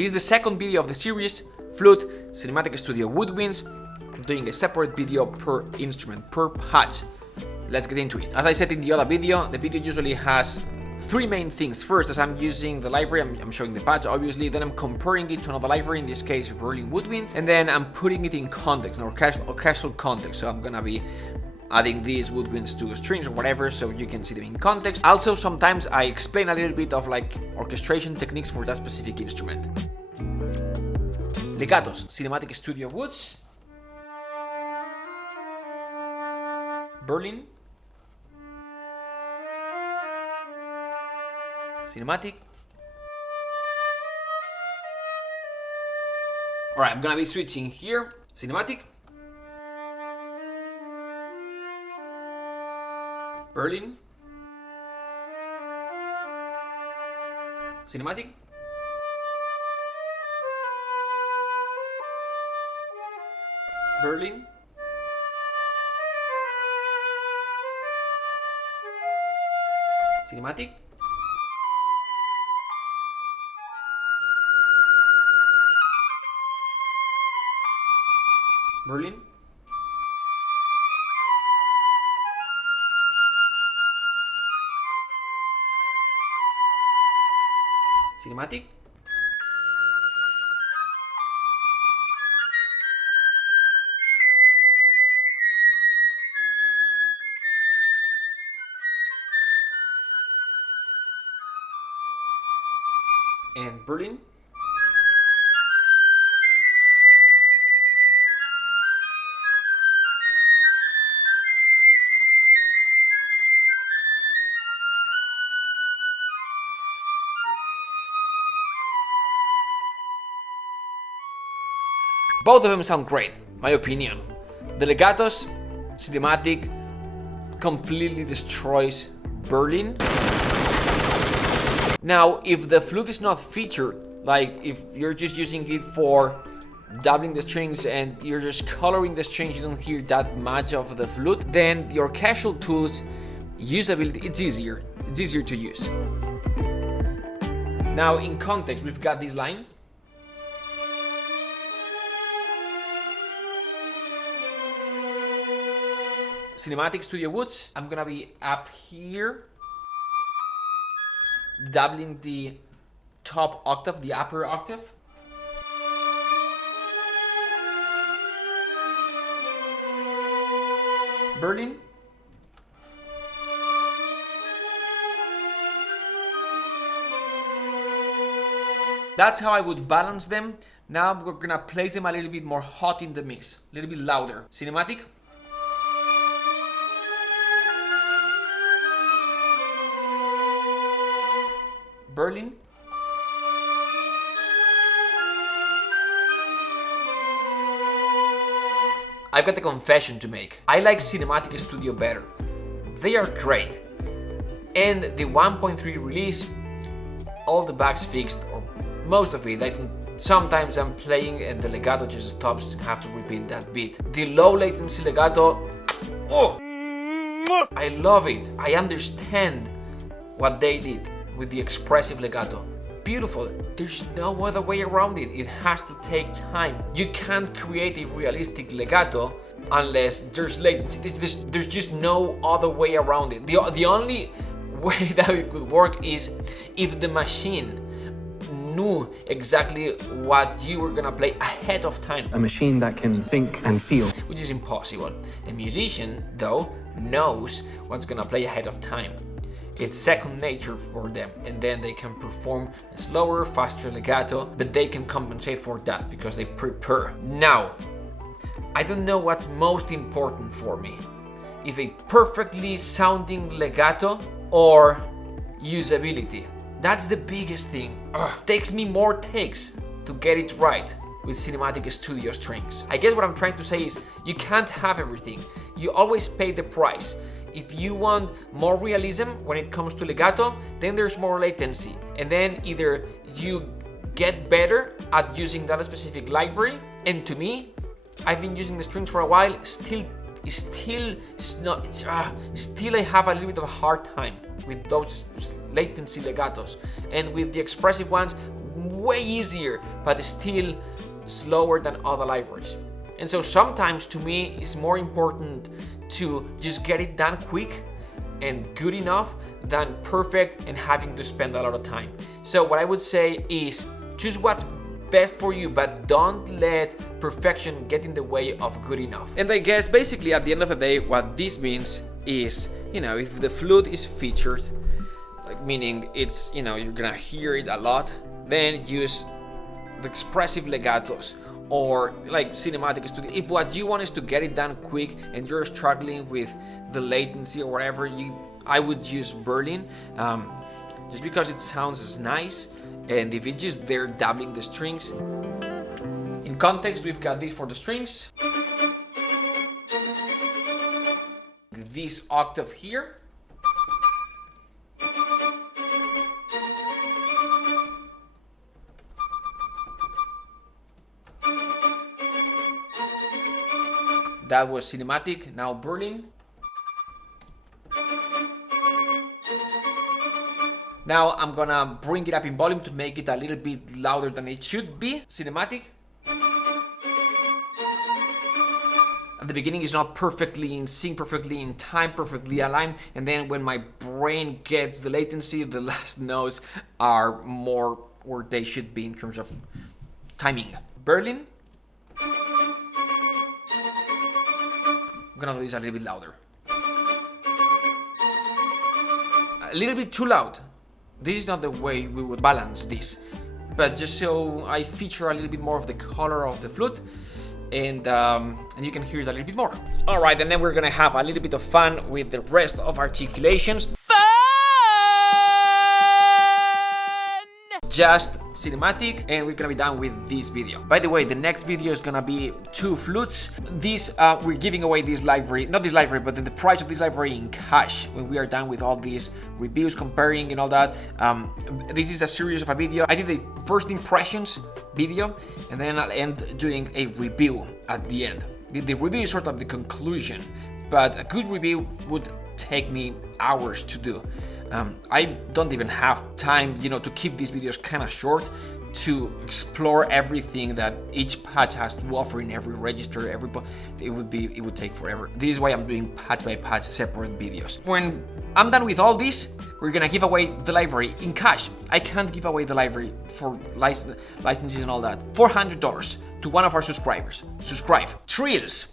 This is the second video of the series, Flute, Cinematic Studio Woodwinds. I'm doing a separate video per instrument, per patch. Let's get into it. As I said in the other video, the video usually has three main things. First, as I'm using the library, I'm showing the patch, obviously. Then I'm comparing it to another library, in this case, Berlin Woodwinds. And then I'm putting it in context, or casual context. So I'm gonna be adding these woodwinds to strings or whatever, so you can see them in context. Also, sometimes I explain a little bit of like orchestration techniques for that specific instrument. Legatos, Cinematic Studio Woods, Berlin, Cinematic. Alright, I'm gonna be switching here, Cinematic, Berlin, Cinematic, Berlin, Cinematic, Berlin, Cinematic, and Berlin. Both of them sound great, my opinion. The legatos, Cinematic, completely destroys Berlin. Now, if the flute is not featured, like if you're just using it for doubling the strings and you're just coloring the strings, you don't hear that much of the flute, then your casual tools usability, it's easier to use. Now, in context, we've got this line. Cinematic Studio Woods, I'm gonna be up here, doubling the top octave, the upper octave. Berlin. That's how I would balance them. Now we're gonna place them a little bit more hot in the mix, a little bit louder. Cinematic. Berlin. I've got a confession to make. I like Cinematic Studio better. They are great. And the 1.3 release, all the bugs fixed, or most of it. I think sometimes I'm playing and the legato just stops and have to repeat that beat. The low latency legato, oh, I love it. I understand what they did with the expressive legato. Beautiful. There's no other way around it. It has to take time. You can't create a realistic legato unless there's latency. There's just no other way around it. The only way that it could work is if the machine knew exactly what you were gonna play ahead of time. A machine that can think and feel. Which is impossible. A musician, though, knows what's gonna play ahead of time. It's second nature for them, and then they can perform a slower, faster legato, but they can compensate for that because they prepare. Now, I don't know what's most important for me. If a perfectly sounding legato or usability. That's the biggest thing. Takes me more takes to get it right with Cinematic Studio strings. I guess what I'm trying to say is you can't have everything. You always pay the price. If you want more realism when it comes to legato, then there's more latency. And then either you get better at using that specific library, and to me, I've been using the strings for a while, still I have a little bit of a hard time with those latency legatos, and with the expressive ones, way easier, but still slower than other libraries. And so sometimes to me it's more important to just get it done quick and good enough than perfect and having to spend a lot of time. So what I would say is choose what's best for you, but don't let perfection get in the way of good enough. And I guess basically at the end of the day, what this means is, if the flute is featured, like meaning it's, you're gonna hear it a lot, then use the expressive legatos or like cinematic studio. If what you want is to get it done quick and you're struggling with the latency or whatever, I would use Berlin, just because it sounds nice, and if it's just there dabbling the strings. In context, we've got this for the strings, this octave here, that was cinematic, now Berlin. Now I'm gonna bring it up in volume to make it a little bit louder than it should be. Cinematic. At the beginning it's not perfectly in sync, perfectly in time, perfectly aligned, and then when my brain gets the latency, the last notes are more where they should be in terms of timing. Berlin. I'm gonna do this a little bit louder. A little bit too loud. This is not the way we would balance this, but just so I feature a little bit more of the color of the flute, and you can hear it a little bit more. All right, and then we're gonna have a little bit of fun with the rest of articulations. Just cinematic, and we're gonna be done with this video. By the way, the next video is gonna be 2 flutes. This we're giving away this library, not this library, but the price of this library in cash when we are done with all these reviews, comparing and all that. This is a series of a video. I did the first impressions video, and then I'll end doing a review at the end. The review is sort of the conclusion, but a good review would take me hours to do. I don't even have time, to keep these videos kind of short, to explore everything that each patch has to offer in every register. It would take forever. This is why I'm doing patch by patch separate videos. When I'm done with all this, we're gonna give away the library in cash. I can't give away the library for licenses and all that. $400 to one of our subscribers. Subscribe. Trills.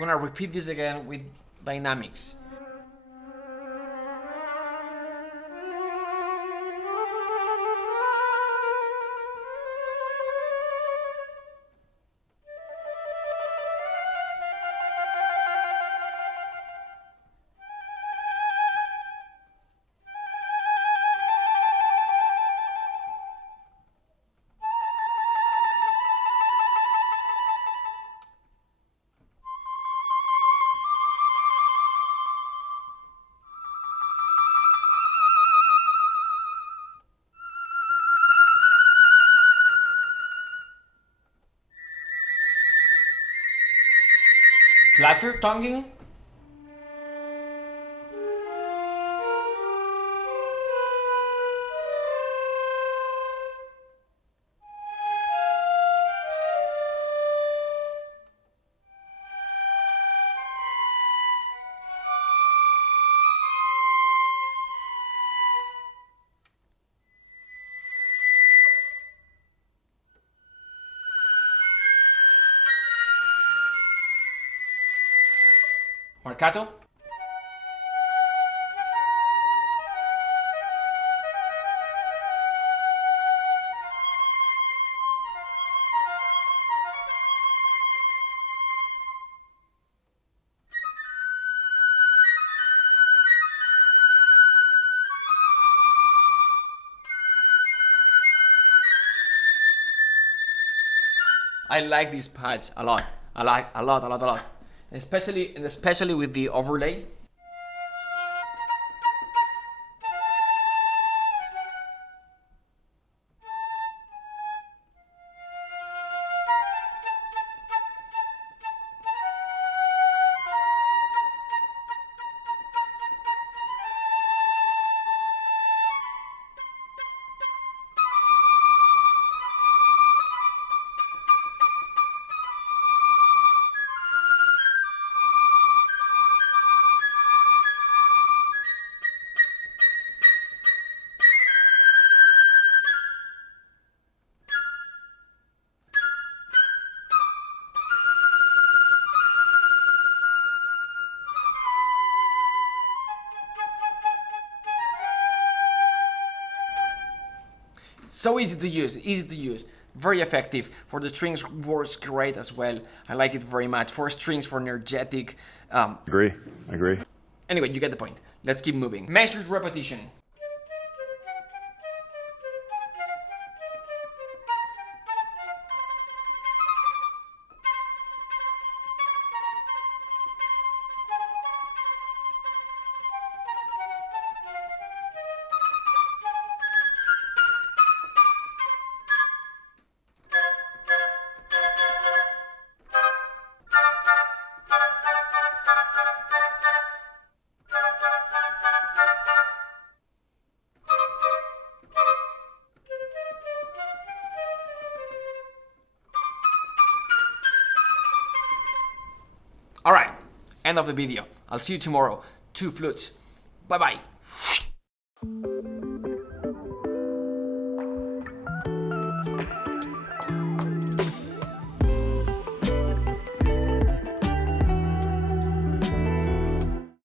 I'm gonna repeat this again with dynamics. Flatter tonguing. Marcato. I like this patch a lot. I like a lot. Especially with the overlay. So easy to use, very effective. For the strings, works great as well. I like it very much. For strings, for energetic. Agree. Anyway, you get the point. Let's keep moving. Measured repetition. Alright, end of the video. I'll see you tomorrow. 2 flutes. Bye bye.